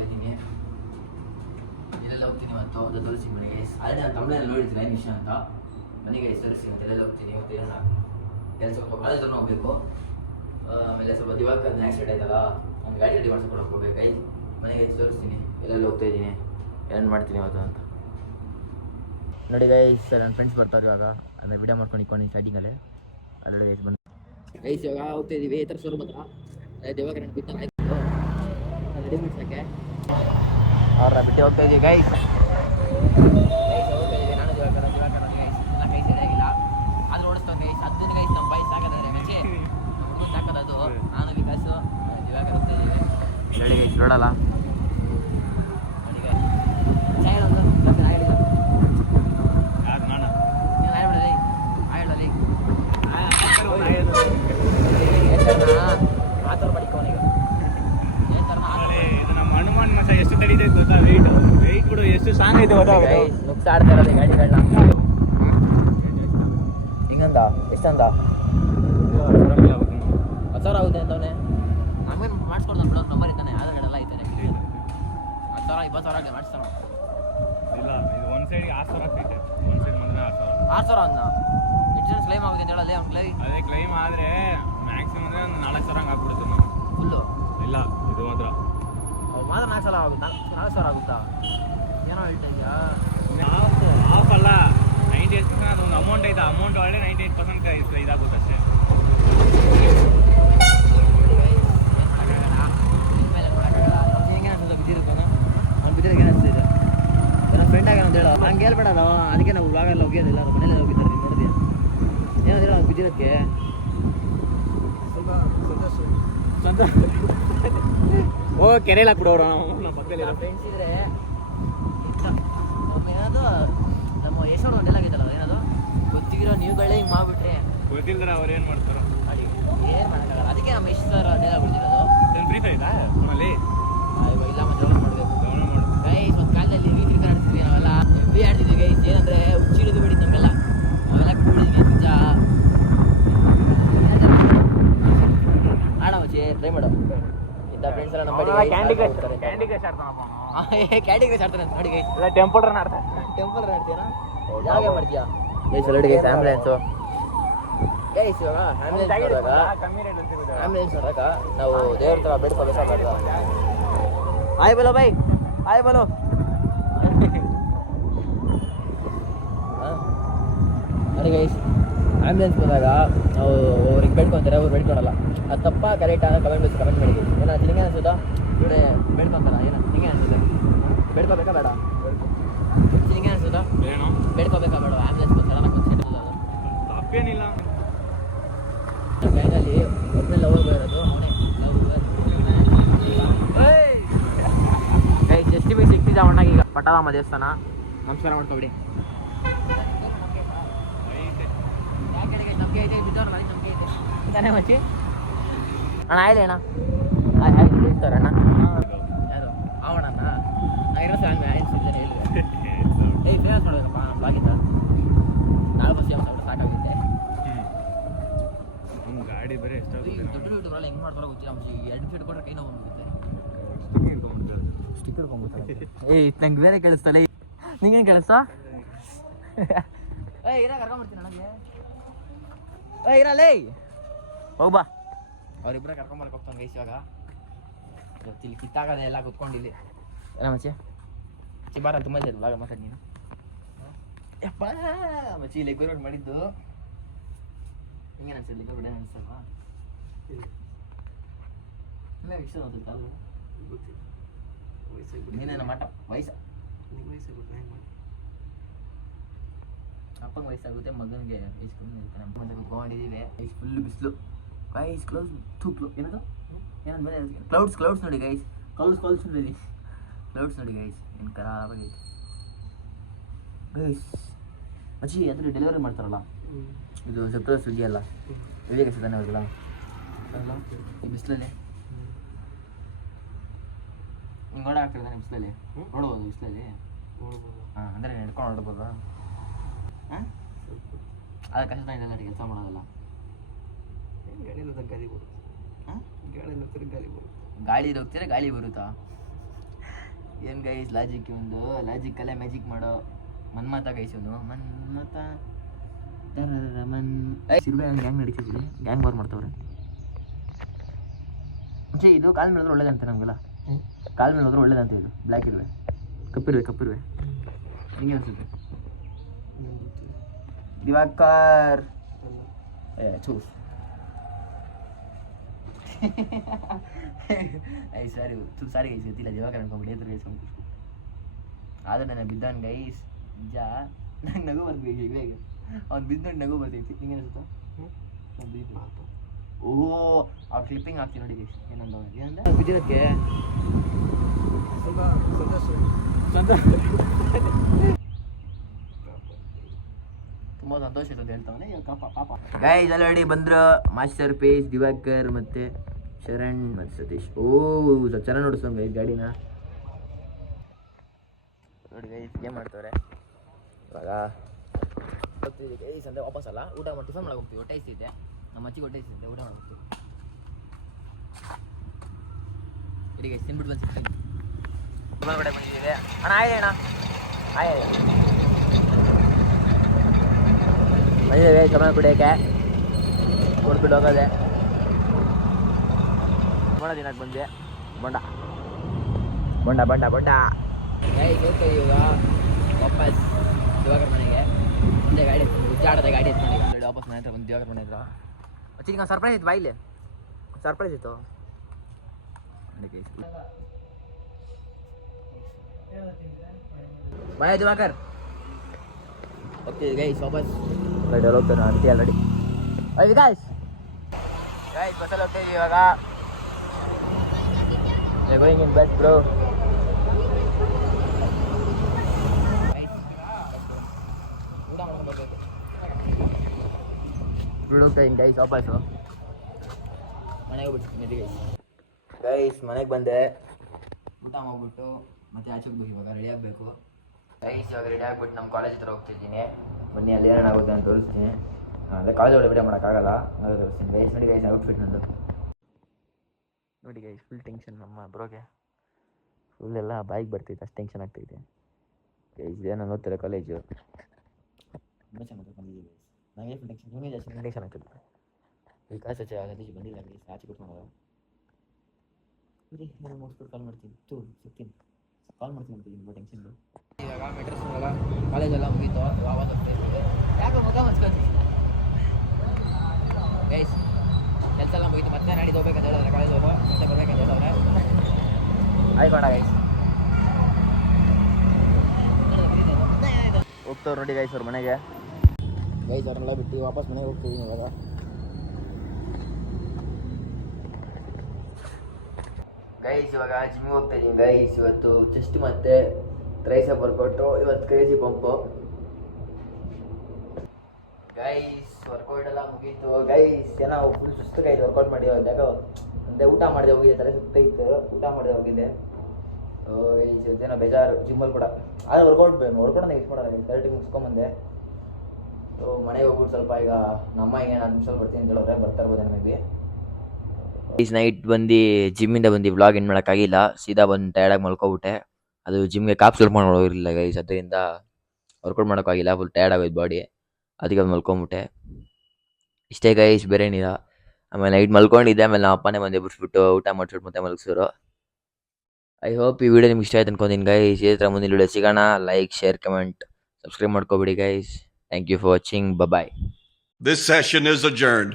ಹೋಗ್ತಾ ಇದ್ದೀನಿ. ಎಲ್ಲೆಲ್ಲ ಹೋಗ್ತೀನಿ ಇವತ್ತು ಅದು ತೋರಿಸಿ ಮನೆಗೆ. ಅದೇ ನಾನು ತಮಿಳಲ್ಲಿ ನೋಡಿರ್ತೀನಿ ಏನು ವಿಷಯ ಅಂತ. ಮನೆಗೆ ತೋರಿಸಿ ಅಂತ ಎಲ್ಲೆಲ್ಲ ಹೋಗ್ತೀನಿ ಇವತ್ತು. ಏನೋ ಕೆಲಸ ಕಾಲೇಜ್ ಹೋಗ್ಬೇಕು. ಆಮೇಲೆ ಸ್ವಲ್ಪ ದಿವಾಕರ್ ಆಕ್ಸಿಡೆಂಟ್ ಆಯ್ತಲ್ಲ, ಒಂದು ಗಾಡಿ ರೆಡಿ ಮಾಡ್ಸ್ಕೊಂಡು ಹೋಗ್ಬೇಕು. ಮನೆಗೆ ತೋರಿಸ್ತೀನಿ ಎಲ್ಲೆಲ್ಲ ಹೋಗ್ತಾ ಇದ್ದೀನಿ, ಏನು ಮಾಡ್ತೀನಿ ಇವತ್ತು ಅಂತ ನೋಡಿ ಗೈಸ್. ನನ್ನ ಫ್ರೆಂಡ್ಸ್ ಬರ್ತಾರೆ ಇವಾಗ. ಅಂದರೆ ವಿಡಿಯೋ ಮಾಡ್ಕೊಂಡು ಇಟ್ಕೊಂಡು ಸ್ಟಾರ್ಟಿಂಗಲ್ಲೇ ಅಲ್ಲಡೆ ಗೈಸ್ ಬಂದು ಗೈಸ್ ಇವಾಗ ಹೋಗ್ತಾ ಇದ್ದೀವಿ. ಈ ಥರ ಶೋರೂಮ್ ಹತ್ರ ದಿವಾಕರ್ ಬಿಟ್ಟು ರೆಡಿ ಮಾಡ್ಸೋಕ್ಕೆ ಅವ್ರನ್ನ ಬಿಟ್ಟು ಹೋಗ್ತಾ ಇದ್ದೀವಿ ಗೈಸ್. ಹೋಗ್ತಾ ಇದ್ದೀವಿ ನಾನು ದಿವಾಕರ್ ಗೈಸ್. ಎಲ್ಲ ಕೈ ಸರಿಯಾಗಿಲ್ಲ ಆದರೂ ಓಡಿಸ್ತಾವೆ ಗೈಸ್. ಅದನ್ನು ಗೈಸ್ ನಮ್ಮ ಬೈಕ್ ಸಾಕೋದಾದ್ರೆ ಮೆಚ್ಚಿ ಹುಡುಗನ ಸಾಕೋದು. ನಾನು ವಿಕಾಸು ದಿವಾಕರ್ ಹೋಗ್ತಾ ಇದ್ದೀವಿ. ಹೇಳಿ ಗೈಸ್ ನೋಡಲ್ಲ ಎಷ್ಟು ಸಾಂಗ್ ಐತೆ ನುಗ್ಸಾಡ್ತಾ ಇರೋದು ಗಾಡಿಗಳನ್ನ. ಹಿಂಗಂದ ಎಷ್ಟಂದ 10,000 ಆಗುತ್ತೆ ಅಂತವನೇ. ನಮಗೇನು ಮಾಡಿಸ್ಕೊಡ್ತಾನೆ ಬಿಡೋ ನಂಬರ್ ಇದ್ದಾನೆ, ಆಧಾರ್ ಕಾರ್ಡ್ ಎಲ್ಲ ಐತಾನೆ. 10,000 20,000 ಆಗಲಿ ಮಾಡಿಸ್ತಾನ. ಇಲ್ಲ ಇದು ಒಂದು ಸೈಡ್ಗೆ 6,000 ಆಗ್ತೈತೆ. ಒಂದು ಸೈಡ್ ಮೊದಲೇ 6,000 ಅಂದ. ಇನ್ಶೂರೆನ್ಸ್ ಕ್ಲೈಮ್ ಆಗುತ್ತೆ ಅಂತ ಹೇಳಲ್ಲ ಅವ್ನು ಅದೇ ಕ್ಲೈಮ್ ಆದರೆ ಮ್ಯಾಕ್ಸಿಮಮ್ ಅಂದರೆ ಒಂದು 4,000 ಹಂಗೆ ಆಗ್ಬಿಡುತ್ತೆ ನಾವು ಫುಲ್ಲು. ಇಲ್ಲ ಇದು ಮಾತ್ರ ಮಾತ್ರ 4,000 ಆಗುತ್ತೆ. 4,000 ಆಗುತ್ತಾ ಏನೋ ಹೇಳ್ತಾ ಆಫ್ ಅಲ್ಲ 98% ಅದೊಂದು ಅಮೌಂಟ್ ಐತೆ. ಅಮೌಂಟ್ ಒಳ್ಳೆ 98% ಇದಾಗುತ್ತೆ ಅಷ್ಟೇ. ಬಿದ್ದಿರ್ತಾನ ಅವ್ನು ಬಿದ್ದಿರೋಕೆ ಏನು ಅನಿಸ್ತಿದೆ ನನ್ನ ಫ್ರೆಂಡ್ ಆಗ ಅಂತ ಹೇಳೋ ಹಂಗೆ ಹೇಳ್ಬೇಡಲ್ಲ. ಅದಕ್ಕೆ ನಾವು ಬ್ಲಾಗೆಲ್ಲ ಹೋಗಿಯೋದಿಲ್ಲ, ಮನೇಲಿ ಹೋಗಿದ್ದಾರೆ. ನೀನು ನೋಡಿದೆ ಏನಾದ್ರೆ ಅವ್ನು ಬಿದ್ದಿರೋಕ್ಕೆ ಓ ಕೆರೆಯಲ್ಲಿ ಹಾಕ್ಬಿಡೋರು ನಮ್ಮ ಪಕ್ಕದಲ್ಲಿ ಫ್ರೆಂಡ್ಸ್ ಇದ್ರೆ ಏನದು ನಮ್ಮ ಹೆಸರು ಒಂದೆಲ್ಲ ಆಗಿದ್ದಲ್ಲ ಏನದು ಗೊತ್ತಿರೋ ನೀವುಗಳೇ ಹಿಂಗೆ ಮಾಡಿಬಿಟ್ರೆ ಗೊತ್ತಿಲ್ದ್ರೆ ಅವ್ರು ಏನು ಮಾಡ್ತಾರೋ ಏನು ಮಾಡೋಕ್ಕಾಗಲ್ಲ. ಅದಕ್ಕೆ ನಮ್ಮ ಹೆಸರು ಅದೆಲ್ಲ ಬಿಡ್ತಿರೋದು. ಏನು ಫ್ರೀ ಫೈರ್ ಇದಾ ಫೋನಲ್ಲಿ? ಇಲ್ಲ ಮತ್ತೆ ಡೌನ್ಲೋಡ್ ಮಾಡಬೇಕು. ಗೈಸ್ ಒಂದು ಕಾಲದಲ್ಲಿ ರೀತಿ ಆಡ್ತಿದ್ವಿ ನಾವೆಲ್ಲ ಹೆವಿ ಆಡ್ತಿದ್ವಿ ಗೈಸ್. ಏನಂದರೆ ಹುಚ್ಚಿಡಿದು ಬಿಡಿದ್ದು ನಮ್ಮೆಲ್ಲ ನಾವೆಲ್ಲ ಕೂಡಿದ್ವಿ ನಿಜ. ಆಡ ಮಚ್ಚಿ ಟ್ರೈ ಮಾಡು. ಇಂಥ ಫ್ರೆಂಡ್ಸ್ ಎಲ್ಲ ನಮ್ಮ ಕ್ಯಾಂಡಿ ಕ್ರಶ್ ಆಡ್ತಾನೆ ಅಂತ ನೋಡಿ ಗೈಸ್. ಟೆಂಪಲ್ ರನ್ ಆಡ್ತಾರೆ. ಟೆಂಪಲ್ ರನ್ ಆಡ್ತೀರಾ? ಯಾವ ಮಾಡ್ತೀಯಾ ಗೈಸ್? ನೋಡಿ ಗೈಸ್ ಆ್ಯಂಬುಲೆನ್ಸು ಗೈಸ್. ಇವಾಗ ಆ್ಯಂಬುಲೆನ್ಸ್ ನೋಡಾಗ ನಾವು ದೇವ್ರ ಥರ ಬೇಡ್ಕೋಬೇಕಾಗ್ತದ. ಹಾಯ್ ಬಲೋ ಬೈ, ಹಾಯ್ ಬಲೋ. ನೋಡಿ ಗೈಸ್ ಆ್ಯಂಬುಲೆನ್ಸ್ ಬಂದಾಗ ನಾವು ಅವ್ರಿಗೆ ಬೇಡ್ಕೊತಾರೆ, ಅವ್ರು ಬೇಡ್ಕೊಳಲ್ಲ. ಅದು ತಪ್ಪ ಕರೆಕ್ಟ್ ಅನ್ನೋ ಕಮೆಂಟ್ ಮಾಡಿ. ಏನೋ ನಿಂಗೆ ಅನ್ಸುತ್ತಾ ಇವರೇ ಬೇಡ್ಕೊತಾರ? ಏನೋ ನಿಂಗೆ ಅನ್ಸುತ್ತೆ? ಬೇಡ್ಕೋಬೇಕಾ ಬೇಡ? ನಿಂಗೆ ಅನ್ಸುತ್ತಾ ಏನು ಬೇಡ್ಕೋಬೇಕಾ ಬೇಡ? ಆ್ಯಂಬುಲೆನ್ಸ್ ಬಂತಾರ ನಮ್ಗೆ ಸೆಟ್ ಅದು ತಪ್ಪೇನಿಲ್ಲ. ಕೈನಲ್ಲಿ ಒಬ್ಬನೇ ಲವರ್ ಬರೋದು ಅವನೇ ಲವರ್. ಕೈ ಎಷ್ಟು ಬಿ ಸಿಗ್ತಿದ್ದ ಅವಣ್ಣಾಗ ಈಗ ಪಟಾಲಮ್ಮ ದೇವಸ್ಥಾನ. ನಮಸ್ಕಾರ ಮಾಡ್ಕೊಬಿಡಿ. ನಮಗೆ ಐತೆ ಬಿದ್ದವ್ರ ಮನೆ ನಮಗೆ ಐತೆ ತಾನೇ ಮಚ್ಚಿ. ಅಣ್ಣ ಆಯ್ಲಿ ಅಣ್ಣ ಇರ್ತಾರೆ ಅಣ್ಣ. ಯಾರು ಅವಣ್ಣನ ಇರೋ ಸಾಂಗ್ ಆಯ್ಸಿದ್ದೇನೆ ಹೇಳಿದೆ. ಫೇಮಸ್ ಮಾಡಬೇಕಪ್ಪ ನಮ್ಮ ಬಾಗಿದ್ದ. ನಾಳೆ ಬಸ್ ಫೇಮಸ್ ಆಗ್ಬಿಟ್ಟು ಸಾಕಾಗಿದ್ದೆ. ಒಂದು ಗಾಡಿ ಬೇರೆ ಎಷ್ಟಾಗುತ್ತೆ ದೊಡ್ಡ ಯೂಟ್ಯೂಬ್ರೆಲ್ಲ ಹೆಂಗೆ ಮಾಡ್ತಾರೋ ಗೊತ್ತಿಲ್ಲ ಮಚ್ಚಿ. 2 ಫೀಟ್ ಕೊಟ್ಟರೆ ಕೈ ನೋವು ಬಂದ್ಬಿಡುತ್ತೆ. ಸ್ಟಿಕ್ಕರ್ ಕೊಂಡ್ಬಿಡ್ತಾರೆ. ನಂಗೆ ಬೇರೆ ಕೇಳಿಸ್ತಲ್ಲ. ನಿಂಗೇನು ಕೇಳಿಸ್ತಾ? ಇರ ಕರ್ಕೊಂಡ್ಬಿಡ್ತೀನಿ ನನಗೆ. ಇರಲ್ಲೇ ಹೋಗ್ಬಾ. ಅವ್ರಿಬ್ಬರ ಕರ್ಕೊಂಬರಕ್ಕೆ ಹೋಗ್ತಾನೆ ಗೈಸ್. ಇವಾಗ ಇಲ್ಲಿ ಕಿತ್ತಾಗದೆ ಎಲ್ಲ ಕುತ್ಕೊಂಡಿಲ್ಲಿ. ಏನ ಮಚ್ಚಿ ಬಾರ ತುಂಬ ಇದ್ದಲ್ಲ ಮಾತಾಡಿ ನೀನು. ಯಪ್ಪ ಮಚ್ಚಿ ಲೆಗ್ ರೋಡ್ ಮಾಡಿದ್ದು ಹಿಂಗೇನು ಅನ್ಸಲ್ಲ? ಲೆಗ್ ರೋಡ್ ಏನು ಅನ್ಸಲ್ವಾ? ಇಲ್ಲ ಇಷ್ಟ ನೋಡ್ತೀನಿ ಕಾಲು ನೀನೇನ ಮಾಟ ವಯಸ್ಸು ಅಪ್ಪಂಗೆ ವಯಸ್ಸಾಗುತ್ತೆ, ಮಗನಿಗೆ ವಯಸ್ಸು ಕಮ್ಮಿ ಇರ್ತಾನೆ. ಅಂತ ಕುತ್ಕೊಂಡಿದ್ದೀವಿ. ವಯಸ್ಸು ಫುಲ್ ಬಿಸಿಲು ಗೈಸ್. ಕ್ಲೌಡ್ಸ್ ಏನದು ಏನಂದ ಮೇಲೆ ಕ್ಲೌಡ್ಸ್ ನೋಡಿ ಗೈಸ್. ಕ್ಲೌಡ್ಸ್ ನೋಡಿ ಗೈಸ್. ಏನು ಖರಾಬಾಗೈತೆ ಗೈಸ್. ಮಚ್ಚಿ ಅದ್ರ ಡೆಲಿವರಿ ಮಾಡ್ತಾರಲ್ಲ ಇದು ಸೆಪ್ಟೆಂಬರ್ ಸ್ವಿಗ್ಗಿ ಅಲ್ಲ ವಿವೇಕ ಸಿದ್ದಾನೆ ಅವ್ರಿಗಲ್ಲ ಅಲ್ಲ ಈ ಬಿಸಿಲಲ್ಲಿ ಹಿಂಗೆ ಓಡ ಆಗ್ತಿರ್ತಾನೆ ಬಿಸಿಲಲ್ಲಿ. ನೋಡ್ಬೋದು ಬಿಸಿಲಲ್ಲಿ. ಹಾಂ ಅಂದರೆ ನಡ್ಕೊಂಡು ನೋಡ್ಬೋದಾ? ಹಾಂ ಅದು ಕಷ್ಟ ಇಲ್ಲ ಕೆಲಸ ಮಾಡೋದಲ್ಲ. ಗಾಳಿ ಹೋಗ್ತೀರಾ ಗಾಳಿ ಬರುತ್ತಾ? ಏನು ಗೈಸ್ ಲಾಜಿಕ್ ಒಂದು ಲಾಜಿಕಲ್ಲೇ ಮ್ಯಾಜಿಕ್ ಮಾಡೋ ಮನ್ಮತ ಗೈಸ್ ಇವನು ಮನ್ಮತ ಸಿರ್ಬೆ ಗ್ಯಾಂಗ್ ನಡೀತಿದ್ವಿ ಗ್ಯಾಂಗ್ ವಾರ್ ಮಾಡ್ತವ್ರೆ ಇದು ಕಾಲ್ ಮೇಲೆ ಹೋದ್ರೆ ಒಳ್ಳೇದಂತೆ ನಮಗೆಲ್ಲ ಕಾಲ್ ಮೇಲೆ ಹೋದ್ರೆ ಒಳ್ಳೇದಂತೆ ಇದು ಬ್ಲ್ಯಾಕ್ ಇರುವೆ ಕಪ್ಪಿರುವೆ ಹಿಂಗೆ ಅನ್ಸುತ್ತೆ ದಿವಾಕರ್ ಚೂಸ್ ಸಾರಿ ಗೈಸ್ ಗೊತ್ತಿಲ್ಲ ದಿವಾಕರ್ ಅನ್ಕೊಂಬಿಡಿ ಎದುರು ಗೈಸ್ ಆದ್ರೆ ನಾನು ಬಿದ್ದಾನ ಗೈಸ್ ನಿಜ ನಂಗೆ ನಗು ಬರ್ಬೇಕು ಈಗ ಅವ್ನು ಬಿದ್ದು ನಗು ಬರ್ತೈತಿ ಹಿಂಗೆ ಅನ್ಸುತ್ತಾ ಓಹೋ ಆ ಕ್ಲಿಪ್ಪಿಂಗ್ ಹಾಕ್ತೀನಿ ನೋಡಿ ಗೈಸ್ ಏನಂದ್ರೆ ಬಿದ್ದಿರೋದಕ್ಕೆ ತುಂಬ ಸಂತೋಷ ಇತ್ತು ಅಂತ ಹೇಳ್ತಾವನೆ ಪಾಪ ಗೈಸ್ ಆಲ್ರೆಡಿ ಬಂದ್ರು ಮಾಸ್ಟರ್ ಪೇಜ್ ದಿವಾಕರ್ ಮತ್ತೆ ಶರಣ್ ಮತ್ತು ಸತೀಶ್ ಚರಣ್ ನೋಡಿಸ್ತಾನೆ ಗೈಸ್ ಗಾಡಿನ ನೋಡಿ ಗೈಸ್ ಏನು ಮಾಡ್ತವ್ರೆ ಇವಾಗ ಹೋಗ್ತಿದ್ವಿ ಗೈಸ್ ಅಂದರೆ ವಾಪಸ್ ಅಲ್ಲ ಊಟ ಮಾಡಿ ಟಿಫನ್ ಮಾಡಕ್ಕೆ ಹೋಗ್ತೀವಿ ಹೊಟ್ಟೆ ಇಸ್ತಿದ್ದೆ ನಮ್ಮ ಅಚ್ಚಿಗೆ ಹೊಟ್ಟೆ ಇಸ್ತಿದ್ದೆ ಊಟ ಮಾಡ್ಬಿಟ್ಟು ಇಡೀ ಗೈಸ್ ತಿನ್ಬಿಟ್ಟು ಬಂದು ಸಿಗ್ತೀನಿ ಟಿಫನ್ ಕಡೆ ಬಂದಿದ್ದೀವಿ ಅಣ್ಣ ಆಯ್ತು ಬಂದಿದ್ದೇವೆ ಚಮನ ಕುಡಿಯೋಕ್ಕೆ ಕೊಡ್ಬಿಟ್ಟು ಹೋಗೋದೆ ಬೊಂಡ ದಿನಕ್ಕೆ ಬಂದೆ ಬೊಂಡ ಗೈಸ್ ಹೋಗ್ತಾ ಇವಾಗ ವಾಪಸ್ ದಿವಾಕರ್ ಮನೆಗೆ ಮುಂದೆ ಗಾಡಿ ಉಚ್ಚಾಟದ ಗಾಡಿ ಎತ್ಕೊಂಡು ವಾಪಸ್ ಮನೆ ಹತ್ರ ಬಂದು ದಿವಾಕರ್ ಮನೆ ಹತ್ರ ಚಿಕ್ಕ ಸರ್ಪ್ರೈಸ್ ಇತ್ತು ಬಾಯಿಲೆ ಸರ್ಪ್ರೈಸ್ ಇತ್ತು ಬಾಯ್ ದಿವಾಕರ್ ಓಕೆ ಗೈಸ್ ವಾಪಸ್ ಗಾಡಿ ಹೋಗ್ತಾನೆ ಅಂತೆ ಆಲ್ರೆಡಿ ಗೈಸ್ ಬಸ್ಸಲ್ಲಿ ಹೋಗ್ತಾಯಿದ್ದೀವಿ ಇವಾಗ ಗೋಯಿಂಗ್ ಇನ್ ಬಸ್ ಬ್ರೋ ಹೋಗ್ತಾ ಇದ್ದೀನಿ ಗೈಸ್ ವಾಪಸ್ಸು ಮನೆಗೆ ಬಿಡ್ತೀನಿ ಗೈಸ್ ಮನೆಗೆ ಬಂದೆ ಊಟ ಮಾಡ್ಬಿಟ್ಟು ಮತ್ತೆ ಆಚೆ ಹೋಗ್ಬೇಕು ಇವಾಗ ರೆಡಿ ಆಗಬೇಕು ಗೈಸ್ ಇವಾಗ ರೆಡಿ ಆಗ್ಬಿಟ್ಟು ನಮ್ಮ ಕಾಲೇಜ್ ಹತ್ರ ಹೋಗ್ತಿದ್ದೀನಿ ಬನ್ನಿ ಅಲ್ಲಿ ಏನಾಗುತ್ತೆ ಅಂತ ತೋರಿಸ್ತೀನಿ ಅಂದರೆ ಕಾಲೇಜ್ ಒಳಗೆ ವಿಡಿಯೋ ಮಾಡೋಕ್ಕಾಗಲ್ಲ ಅದು ತೋರಿಸ್ತೀನಿ ಗೈಸ್ ನೋಡಿ ಗೈಸ್ ಔಟ್ಫಿಟ್ ನಂದು ನೋಡಿ ಗೈಸ್ ಫುಲ್ ಟೆನ್ಷನ್ ನಮ್ಮ ಬ್ರೋಗೆ ಫುಲ್ ಎಲ್ಲ ಬಾಯಿಗೆ ಬರ್ತಿತ್ತು ಅಷ್ಟು ಟೆನ್ಷನ್ ಆಗ್ತೈತೆ ಗೈಸ್ ಏನೋ ಓದ್ತಾರೆ ಕಾಲೇಜು ತುಂಬ ಚೆನ್ನಾಗಿ ಬಂದಿದ್ದೀವಿ ಗೈಸ್ ನನಗೆ ಫುಲ್ ಟೆನ್ಷನ್ ನಿಮಗೆ ಜಾಸ್ತಿ ಟೆನ್ಷನ್ ಆಗ್ತದೆ ವಿಕಾಸ್ ಸತೀಶ್ ಬಂದಿಲ್ಲ ಗೈಸ್ ಆಚೆ ಕೂತ್ಕೊಳ್ಳೋದು ನಾನು ಮುಗಿಸ್ಬಿಟ್ಟು ಕಾಲ್ ಮಾಡ್ತೀನಿ ಸಿಗ್ತೀನಿ ಕಾಲ್ ಮಾಡ್ತೀನಿ ಅಂತ ತುಂಬ ಟೆನ್ಷನ್ ಇವಾಗ ಮೆಟ್ರಸ್ ಇವಾಗ ಕಾಲೇಜೆಲ್ಲ ಮುಗೀತು ಆವಾಗ ಯಾಕೆ ಮುಖ ಮನ್ಸ್ಕೊಳ್ತೀನಿ ಗೈಸ್ ಕೆಲಸ ಎಲ್ಲ ಮುಗೀತು ಮತ್ತೆ ನಾಡಿದ್ದು ಹೋಗ್ಬೇಕಂತ ಹೇಳಿದ್ರೆ ಕಾಲೇಜ್ ಹೋಗೋ ಮತ್ತೆ ಬರ್ಬೇಕಂತ ಹೇಳಿದ್ರೆ ಆಯ್ಕೋಣ ಗೈಸ್ ಹೋಗ್ತವ್ರು ನೋಡಿ ಗೈಸ್ ಅವ್ರ ಮನೆಗೆ ಗೈಸ್ ಅವ್ರನ್ನೆಲ್ಲ ಬಿಟ್ಟು ವಾಪಸ್ ಮನೆಗೆ ಹೋಗ್ತಿದ್ದೀನಿ ಇವಾಗ ಗೈಸ್ ಇವಾಗ ಜಿಮ್ಗೆ ಹೋಗ್ತಾ ಇದ್ದೀನಿ ಗೈಸ್ ಇವತ್ತು ಚೆಸ್ಟ್ ಮತ್ತೆ ಟ್ರೈಸೆಪ್ ವರ್ಕೌಟು ಇವತ್ತು ಕ್ರೇಜಿ ಪಂಪು ಗೈಸ್ ವರ್ಕೌಟ್ ಎಲ್ಲ ಮುಗೀತು ಗೈಸ್ ಏನೋ ಫುಲ್ ಸುಸ್ತು ಗೈಸ್ ವರ್ಕೌಟ್ ಮಾಡಿ ಯಾಕೋ ಅಂದರೆ ಊಟ ಮಾಡಿದೆ ಹೋಗಿದೆ ತಲೆ ಸುತ್ತೈತು ಊಟ ಮಾಡಿದೆ ಹೋಗಿದೆ ಗೈಸ್ ಇವತ್ತೇನೋ ಬೇಜಾರು ಜಿಮ್ಮಲ್ಲಿ ಕೂಡ ಆದರೆ ವರ್ಕೌಟ್ ಅಂತ ಯೂಸ್ ಮಾಡೋಲ್ಲ ಗೈಸ್ ಕರೆಕ್ಟಿಗೆ ಮುಗಿಸ್ಕೊಂಬಂದೆ ಮನೆಗೆ ಹೋಗ್ಬಿಟ್ಟು ಸ್ವಲ್ಪ ಈಗ ನಮ್ಮ ಈಗ 4 ನಿಮಿಷದಲ್ಲಿ ಬರ್ತೀನಿ ಅಂತ ಹೇಳಿದ್ರೆ ಬರ್ತಾ ಇರ್ಬೋದೇನೋ ಮೇ ಬಿ ಈಸ್ ನೈಟ್ ಬಂದು ಜಿಮ್ಮಿಂದ ಬಂದು ವ್ಲಾಗ್ ಏನು ಮಾಡೋಕ್ಕಾಗಿಲ್ಲ ಸೀದಾ ಬಂದು ಟಯರ್ಡಾಗಿ ಮಲ್ಕೊಬಿಟ್ಟೆ ಅದು ಜಿಮ್ಗೆ ಕಾಪ್ಸೂಲ್ ಮಾಡೋಗಿರಲಿಲ್ಲ ಗೈಸ್ ಅದರಿಂದ ವರ್ಕೌಟ್ ಮಾಡೋಕ್ಕಾಗಿಲ್ಲ ಫುಲ್ ಟಯರ್ಡ್ ಆಗೋಯ್ತು ಬಾಡಿ ಅದಕ್ಕೆ ಅದು ಮಲ್ಕೊಂಬಿಟ್ಟೆ ಇಷ್ಟೇ ಗೈಸ್ ಬೇರೆ ಏನಿಲ್ಲ ಆಮೇಲೆ ನೈಟ್ ಮಲ್ಕೊಂಡಿದ್ದೆ ಆಮೇಲೆ ನಮ್ಮ ಅಪ್ಪನೇ ಬಂದು ಬಿಡಿಸ್ಬಿಟ್ಟು ಊಟ ಮಾಡಿಸ್ಬಿಟ್ಟು ಮತ್ತೆ ಮಲಗಿಸೋರು ಐ ಹೋಪ್ ಈ ವಿಡಿಯೋ ನಿಮ್ಗೆ ಇಷ್ಟ ಆಯ್ತು ಅನ್ಕೊಂತೀನಿ ಗೈಸ್ ಇದೇ ಥರ ಮುಂದಿನ ವಿಡಿಯೋ ಸಿಗೋಣ ಲೈಕ್ ಶೇರ್ ಕಮೆಂಟ್ ಸಬ್ಸ್ಕ್ರೈಬ್ ಮಾಡ್ಕೊಬಿಡಿ guys thank you for watching bye This session is adjourned.